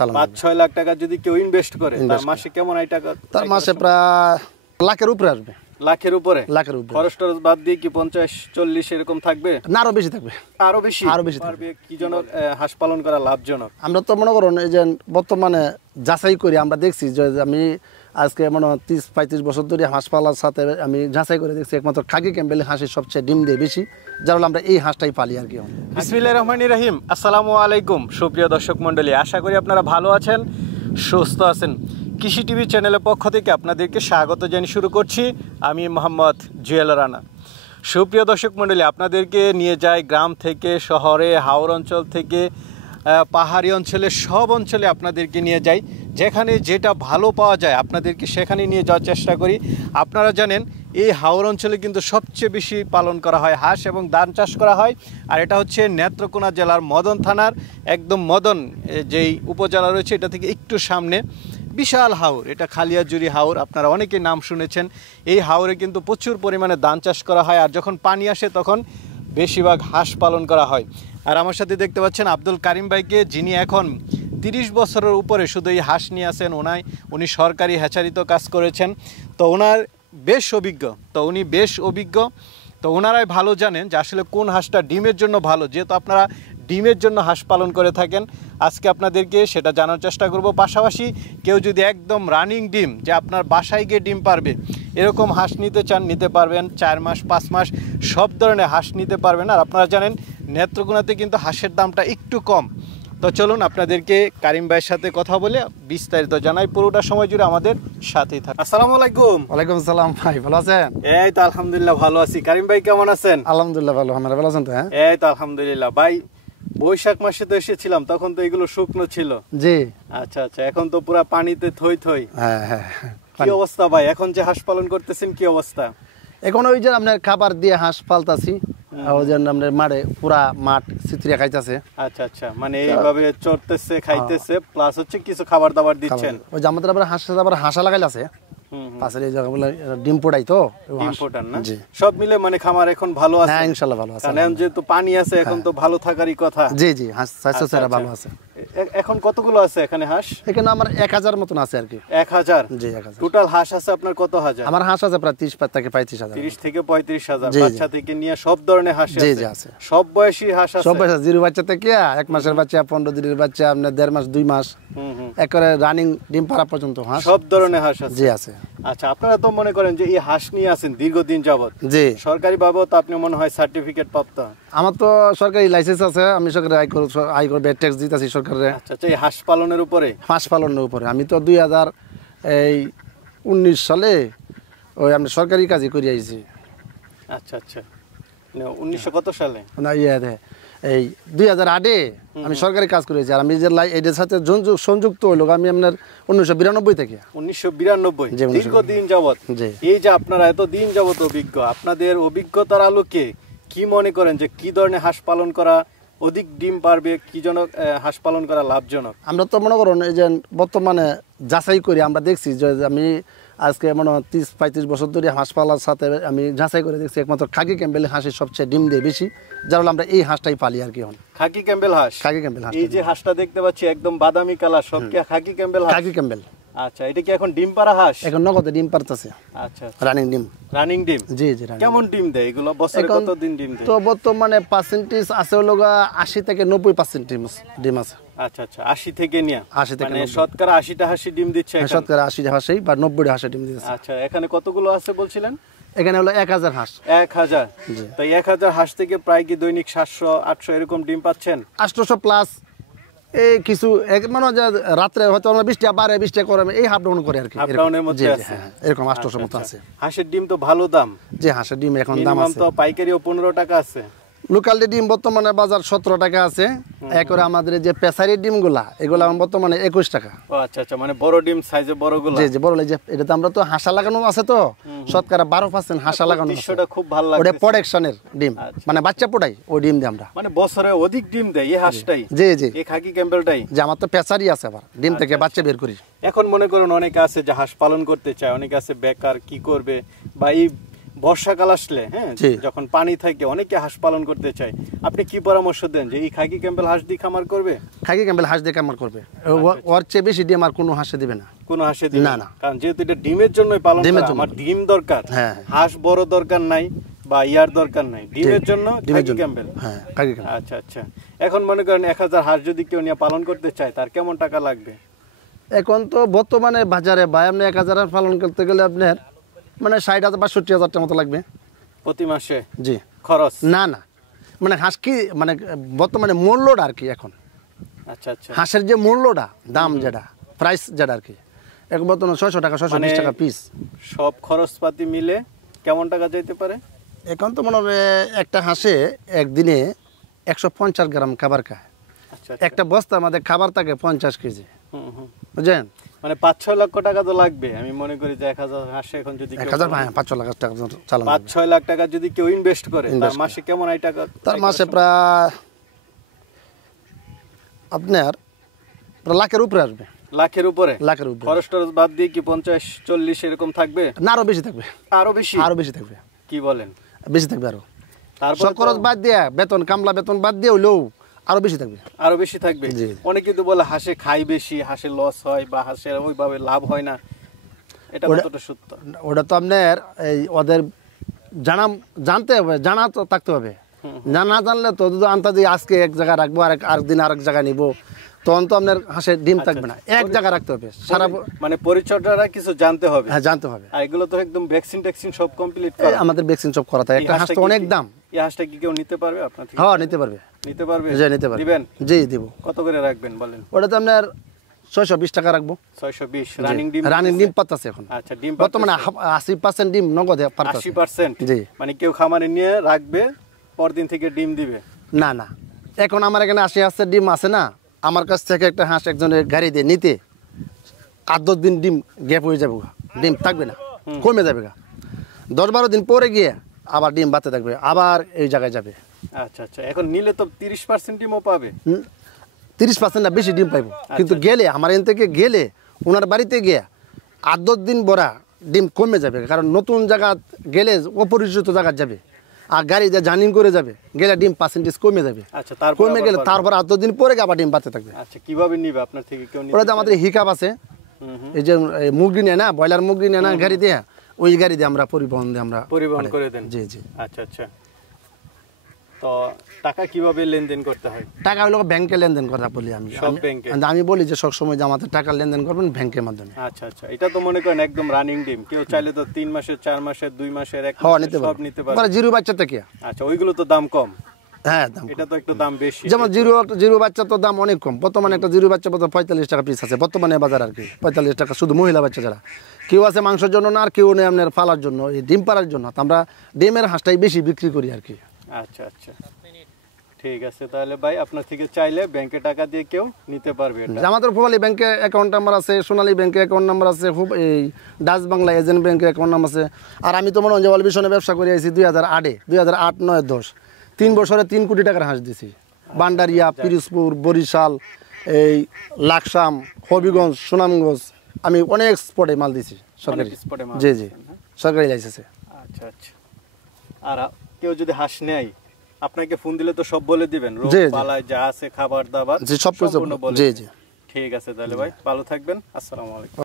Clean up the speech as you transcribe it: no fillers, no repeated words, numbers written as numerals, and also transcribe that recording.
চালানো 5-6 লাখ টাকা যদি কেউ ইনভেস্ট করে তার মাসে কেমন আয় টাকা? তার মাসে প্রায় লাখের উপরে আসবে। লাখের উপরে? লাখের উপরে। খরচ টরচ বাদ দিয়ে কি 50-40 এরকম থাকবে? না, আরো বেশি থাকবে। আরো বেশি পারবে? কি জন্য হাঁস পালন করা লাভজনক? আমরা তো মনে করুন এই যে বর্তমানে যাচাই করি, আমরা দেখছি যে আমি আজকে মনে হয় 30-35 বছর ধরে হাঁস পালার সাথে আমি যাচাই করে দেখছি একমাত্র খাকি ক্যাম্বেল হাঁসের সবচেয়ে ডিম দেয় বেশি, যার ফলে আমরা এই হাঁসটাই পালি আর কি। বিসমিল্লাহির রহমানির রহিম। আসসালামু আলাইকুম সুপ্রিয় দর্শক মণ্ডলী, আশা করি আপনারা ভালো আছেন, সুস্থ আছেন। কৃষি টিভি চ্যানেলের পক্ষ থেকে আপনাদেরকে স্বাগত জানিয়ে শুরু করছি আমি মোহাম্মদ জুয়েল রানা। সুপ্রিয় দর্শক মণ্ডলী, আপনাদেরকে নিয়ে যাই গ্রাম থেকে শহরে, হাওর অঞ্চল থেকে পাহাড়ি অঞ্চলে, সব অঞ্চলে আপনাদেরকে নিয়ে যাই। যেখানে যেটা ভালো পাওয়া যায় আপনাদেরকে সেখানে নিয়ে যাওয়ার চেষ্টা করি। আপনারা জানেন এই হাওর অঞ্চলে কিন্তু সবচেয়ে বেশি পালন করা হয় হাঁস এবং ধান চাষ করা হয়। আর এটা হচ্ছে নেত্রকোনা জেলার মদন থানার একদম মদন যেই উপজেলা রয়েছে এটা থেকে একটু সামনে বিশাল হাওর, এটা খালিয়াজুরি হাওর, আপনারা অনেকে নাম শুনেছেন। এই হাওরে কিন্তু প্রচুর পরিমাণে ধান চাষ করা হয়, আর যখন পানি আসে তখন বেশিরভাগ হাঁস পালন করা হয়। আর আমার সাথে দেখতে পাচ্ছেন আব্দুল কারিম ভাইকে, যিনি এখন 30 বছরের উপরে শুধু এই হাঁস নিয়ে আসেন। উনি সরকারি হ্যাচারিতে কাজ করেছেন, তো ওনার বেশ অভিজ্ঞ, তো ওনারাই ভালো জানেন যে আসলে কোন হাঁসটা ডিমের জন্য ভালো, যেহেতু আপনারা ডিমের জন্য হাঁস পালন করে থাকেন। আজকে আপনাদেরকে সেটা জানার চেষ্টা করব। পাশাপাশি কেউ যদি একদম রানিং ডিম, যে আপনার বাসায় গিয়ে ডিম পারবে এরকম হাঁস নিতে চান, নিতে পারবেন। 4 মাস 5 মাস সব ধরনের হাঁস নিতে পারবেন। আর আপনারা জানেন নেত্রকোনাতে কিন্তু হাঁসের দামটা একটু কম। তো চলুন আপনাদেরকে কারিম ভাইয়ের সাথে কথা বলে বিস্তারিত জানাই। পুরোটা সময় জুড়ে আমাদের সাথেই থাকুন। আসসালামু আলাইকুম। ওয়ালাইকুম আসসালাম ভাই, ভালো আছেন? এই তো আলহামদুলিল্লাহ ভালো আছি। কারিম ভাই কেমন আছেন? আলহামদুলিল্লাহ ভালো। আপনারা ভালো আছেন তো? হ্যাঁ, এই তো আলহামদুলিল্লাহ। ভাই বৈশাখ মাসে তো এসেছিলাম, তখন তো এগুলো শুকনো ছিল। জি। আচ্ছা আচ্ছা, এখন তো পুরো পানিতে থই থই। হ্যাঁ হ্যাঁ। কি অবস্থা ভাই, এখন যে হাঁস পালন করতেছেন কি অবস্থা? এখন ওই যে আপনার খাবার দিয়ে হাঁস পালতাছি, ওই যে আপনার মাঠে পুরা মাঠ চিত্রিয়া খাইতেছে। আচ্ছা আচ্ছা, মানে এইভাবে চড়তেছে, খাইতেছে, প্লাস হচ্ছে কিছু খাবার দাবার দিচ্ছেন। ওই যে আমাদের আবার হাঁসা লাগাইল আছে পাশের এই জায়গাগুলো, ডিম পোড়াই তো ডিম ফোটান না? সব মিলে মানে খামার এখন ভালো আছে? হ্যাঁ ইনশাআল্লাহ ভালো আছে। কারণ যেহেতু পানি আছে এখন তো ভালো থাকারই কথা। জি জি, হাঁস স্বাস্থ্য সেরা ভালো আছে। এখন কতগুলো আছে এখানে হাঁস? এখানে আমার 1000 মতন আছে আর কি। 1000? জি 1000। টোটাল হাঁস আছে আপনার কত হাজার? আমার হাঁস আছে প্রায় 30 থেকে 35,000। 30 থেকে 35,000 বাচ্চা থেকে নিয়ে সব ধরনের হাঁস আছে? জি জি আছে। সব বয়সী হাঁস আছে? সব বয়স, জিরো বাচ্চা থেকে 1 মাসের বাচ্চা, 15 দিনের বাচ্চা, আপনার 1.5 মাস 2 মাস, একবারে রানিং ডিম পাড়া পর্যন্ত হাঁস সব ধরনের হাঁস আছে? জি আছে। আচ্ছা, আপনারা তো মনে করেন যে এই হাঁস নিয়ে আছেন দীর্ঘদিন যাবত। জি। সরকারি বাবদ আপনি মনে হয় সার্টিফিকেট প্রাপ্ত? আমার তো সরকারি লাইসেন্স আছে, আমি সরকারি আয়কর ট্যাক্স দিতেছি সরকারে। আচ্ছা আচ্ছা, এই হাঁস পালনের উপরে? হাঁস পালনের উপরে আমি তো 2019 সালে ওই আমি সরকারি কাজই করে আইছি। আচ্ছা আচ্ছা, 1900 কত সালে? না এই 2008-এ আমি সরকারি কাজ করেছি। আর আমি যে এদের সাথে সংযুক্ত হইল আমি আপনার 1992 থেকে। 1992? দীর্ঘদিন যাবত। এই যে আপনারা এত দিন যাবত অভিজ্ঞ, আপনাদের অভিজ্ঞতার আলোকে কি মনে করেন যে কি ধরনের হাঁস পালন করা অধিক ডিম পারবে, কি জন্য হাঁস পালন করা লাভজনক? আমরা তো মনে করুন এই যে বর্তমানে যাচাই করি, আমরা দেখছি যে আমি আজকে মনে হয় 30-35 বছর ধরে হাঁস পালার সাথে আমি যাচাই করে দেখছি একমাত্র খাকি ক্যাম্বেল হাঁসের সবচেয়ে ডিম দেয় বেশি, যার ফলে আমরা এই হাঁসটাই পালি আর কি। খাকি ক্যাম্বেল হাঁস? খাকি ক্যাম্বেল হাঁস। এই যে হাঁসটা দেখতে পাচ্ছি একদম বাদামি কালার, সব কি খাকি ক্যাম্বেল হাঁস? খাকি ক্যাম্বেল। আচ্ছা, এটা কি এখন ডিম পাড়া হাঁস? এখন নগদে ডিম পারতেছে। আচ্ছা, রানিং ডিম। রানিং ডিম? জি জি। কেমন ডিম দেয় এগুলো? বছরে কত দিন ডিম দেয়? তো বর্তমানে পার্সেন্টেজ আছে হলো 80 থেকে 90% ডিম আছে। আচ্ছা আচ্ছা, 80 থেকে নিয়ে 80 থেকে মানে শতকরা 80টা হাঁসি ডিম দিচ্ছে এখন? শতকরা 80টা হাঁসই বা 90টা হাঁসে ডিম দিচ্ছে। আচ্ছা, এখানে কতগুলো আছে বলছিলেন? এখানে হলো 1000 হাঁস। 1000? তো 1000 হাঁস থেকে প্রায় কি দৈনিক 700-800 এরকম ডিম পাচ্ছেন? 800 প্লাস। এই কিছু মানে রাত্রে হয়তো আমরা 20টা 20টা করে এই হাফ ডাউন করে আর কি। ডাউনের মধ্যে আছে এরকম 800 মতো আছে। হাঁসের ডিম তো ভালো দাম? যে হাঁসের ডিম এখন দাম আছে, তো পাইকারিও 15 টাকা আছে। লোকাল ডিম বর্তমানে বাজার 17 টাকা আছে। একরে আমাদের যে পেসারি ডিমগুলা এগুলা বর্তমানে 21 টাকা। ও আচ্ছা আচ্ছা, মানে বড় ডিম সাইজে বড়গুলো? জি জি, বড় যে এটাতে আমরা তো হাঁসা লাগানো আছে, তো শতকরা 12% হাঁসা লাগানো আছে। দৃশ্যটা খুব ভালো লাগে। ওটা প্রোডাকশনের ডিম, মানে বাচ্চা পোড়াই ওই ডিম দিয়ে আমরা। মানে বছরে অধিক ডিম দেয় এই হাঁসটাই? জি জি, এই খাকি ক্যাম্বেলটাই। যে আমার তো পেসারি আছে, আবার ডিম থেকে বাচ্চা বের করি। এখন মনে করুন অনেকে আছে যে হাঁস পালন করতে চায়, অনেকে আছে বেকার, কি করবে বা এই বর্ষাকাল আসলে হ্যাঁ যখন পানি থাকে অনেকে হাঁস পালন করতে চায়, আপনি কি পরামর্শ দেন যে এই খাকি ক্যাম্পেল হাঁস দিয়ে খামার করবে? খাকি ক্যাম্পেল হাঁস দিয়ে খামার করবে, ওর চেয়ে বেশি ডিম আর কোনো হাঁসে দিবে না। কোনো হাঁসে দিবে না, কারণ যেহেতু এটা ডিমের জন্যই পালন করা, আমার ডিম দরকার। হ্যাঁ, হাঁস বড় দরকার নাই বা ইয়ার দরকার নাই, ডিমের জন্য খাকি ক্যাম্পেল। হ্যাঁ, খাকি ক্যাম্পেল। আচ্ছা আচ্ছা। এখন মনে করেন 1000 হাঁস যদি কেউ নিয়ে পালন করতে চায়, তার কেমন টাকা লাগবে? এখন তো বর্তমানে বাজারে ভাই আপনি 1000 হাঁস পালন করতে গেলে আপনার মানে 60,000 বা 70,000 টাকা মতো লাগবে প্রতি মাসে। জি, খরচ না না, মানে হাঁস কি মানে বর্তমানে মূল্যটা আর কি এখন। আচ্ছা আচ্ছা। হাঁসের যে মূল্যটা, দাম যেটা, প্রাইস যেটা আর কি, এখন বর্তমানে 600 টাকা 620 টাকা পিস। সব খরচপাতি মিলে কেমন টাকা যাইতে পারে? এখন তো মনে হবে একটা হাঁসে একদিনে 150 গ্রাম খাবার খায়। আচ্ছা, একটা বস্তা আমাদের খাবার থাকে 50 কেজি, বুঝলেন? মানে 5-6 লক্ষ টাকা তো লাগবে। আমি মনে করি যে 1000 হাঁসে এখন যদি 5-6 লাখ টাকা চালানো, 5-6 লাখ টাকা যদি কেউ ইনভেস্ট করে, তার মাসে কেমন আয় টাকা? তার মাসে প্রায় আপনার লাখের উপরে আসবে। লাখের উপরে? লাখের উপরে। খরচ টরচ বাদ দিয়ে কি 50-40 এরকম থাকবে? না, আরো বেশি থাকবে। আরো বেশি? আরো বেশি থাকবে। কি বলেন? বেশি থাকবে আরো। সব খরচ বাদ দিয়ে, বেতন কামলা বেতন বাদ দিয়ে হইলেও আরো বেশি থাকবে। আরো বেশি থাকবে। অনেকে তো বলে হাঁসে খাই বেশি, হাঁসে লস হয় বা হাঁসের ওইভাবে লাভ হয় না, এটা কতটা সত্য? ওটা তো আপনার এই ওদের জানতে হবে, জানা তো থাকতে হবে। না জানলে তো আন্তাজি আজকে এক জায়গায় রাখবো আর দিন আরেক জায়গায় নিবো, তখন তো আপনার হাঁসের ডিম থাকবে না। এক জায়গায় রাখতে হবে সারা, মানে পরিচর্যাটা কিছু জানতে হবে। হ্যাঁ, জানতে হবে। আর এগুলো তো একদম ভ্যাকসিন ট্যাকসিন সব কমপ্লিট করা। আমাদের ভ্যাকসিন সব করা থাকে। একটা হাঁস তো অনেক দাম। এই হাঁসটা কি কেউ নিতে পারবে আপনার থেকে? হ্যাঁ, নিতে পারবে। নিতে পারবে? জি, নিতে পারবে। দিবেন? জি, দেব। কত করে রাখবেন বলেন? ওটা তো আপনার 620 টাকা রাখবো। 620 রানিং ডিম? রানিং ডিম পাতাছে এখন। আচ্ছা, ডিম বর্তমানে 80% ডিম নগদে পাতাছে। 80%? জি। মানে কেউ খামারে নিয়ে রাখবে, পরদিন থেকে ডিম দিবে? না না, এখন আমার এখানে 80 ডিম আছে না, আমার কাছ থেকে একটা হাঁস একজনের গাড়ি দিয়ে নিতে 8-10 দিন ডিম গ্যাপ হয়ে যাবে, ডিম থাকবে না, কমে যাবে। 10-12 দিন পরে গিয়ে আবার ডিম বাড়তে থাকবে, আবার এই জায়গায় যাবে। আচ্ছা আচ্ছা। এখন নিলে তো 30% ডিমও পাবে? 30% না, বেশি ডিম পাইবো। কিন্তু গেলে আমার এখান থেকে গেলে ওনার বাড়িতে গিয়ে 8-10 দিন বড়া ডিম কমে যাবে, কারণ নতুন জায়গা গেলে অপরিচিত জায়গা যাবে, আর গাড়ি দিয়ে জার্নি করে যাবে, গেলে ডিম পার্সেন্টেজ কমে যাবে। আচ্ছা, কমে গেলে তারপর 8-10 দিন পরে আবার ডিম বাড়তে থাকবে। আচ্ছা, কিভাবে নিবে আপনার থেকে কেউ? ওটা তো আমাদের হিকাপ আছে, এই যে মুরগি নেয় না, ব্রয়লার মুরগি নেয় না গাড়ি দিয়ে, ওই গাড়ি দিয়ে আমরা পরিবহন করে দেন? জি জি। আচ্ছা আচ্ছা। তো টাকা কিভাবে লেনদেন করতে হয়? টাকা হলো ব্যাংকে লেনদেন করা বলি আমি। সব ব্যাংকে? আমি বলি যে সব সময় যে আমাদের টাকা লেনদেন করবেন ব্যাংকের মাধ্যমে। আচ্ছা আচ্ছা। এটা তো মনে করেন একদম রানিং ডিম, কেউ চাইলে তো 3 মাসের, 4 মাসের, 2 মাসের, 1 মাসের সব নিতে পারে। মানে জিরো বাচ্চা থেকে। আচ্ছা, ওইগুলো তো দাম কম? হ্যাঁ, দাম। এটা তো একটু দাম বেশি। যেমন জিরো বাচ্চা তো দাম অনেক কম। বর্তমানে একটা জিরো বাচ্চা 45 টাকা পিস আছে বর্তমানে বাজার আর কি, 45 টাকা শুধু মহিলা বাচ্চা যারা। কেউ আছে মাংসের জন্য না, আর কেউ নেই আপনার পালার জন্য, এই ডিম পাড়ার জন্য। আমরা ডিমের হাঁসটাই বেশি বিক্রি করি আর কি। আচ্ছা আচ্ছা, ঠিক আছে। তাহলে ভাই আপনার থেকে চাইলে ব্যাংকে টাকা দিয়ে কেউ নিতে পারবে। আমাদের ভোপালী ব্যাংকে অ্যাকাউন্ট নাম্বার আছে, সোনালী ব্যাংকে অ্যাকাউন্ট নাম্বার আছে, এই ডাচ বাংলা এজেন্ট ব্যাংকে অ্যাকাউন্ট নাম্বার আছে। আর আমি তো মনে হয় যে অলভিশনে ব্যবসা করে আইছি 2008-এ, 2008, 9, 10, 3 বছরে 3 কোটি টাকার হাঁস দিছি। বান্ডারিয়া, পিরোজপুর, বরিশাল, এই লাকসাম, হবিগঞ্জ, সুনামগঞ্জ, আমি অনেক স্পটে মাল দিছি সরকারি। জি জি, সরকারি লাইসেন্সে। আচ্ছা আচ্ছা। আর কেউ যদি হাঁস নেয় আপনাকে ফোন দিলে তো সব বলে দিবেন, রোগ বালাই যা আছে, খাবার দাবার সব কিছু? জি জি। ঠিক আছে, তাহলে ভাই ভালো থাকবেন। আসসালামু আলাইকুম।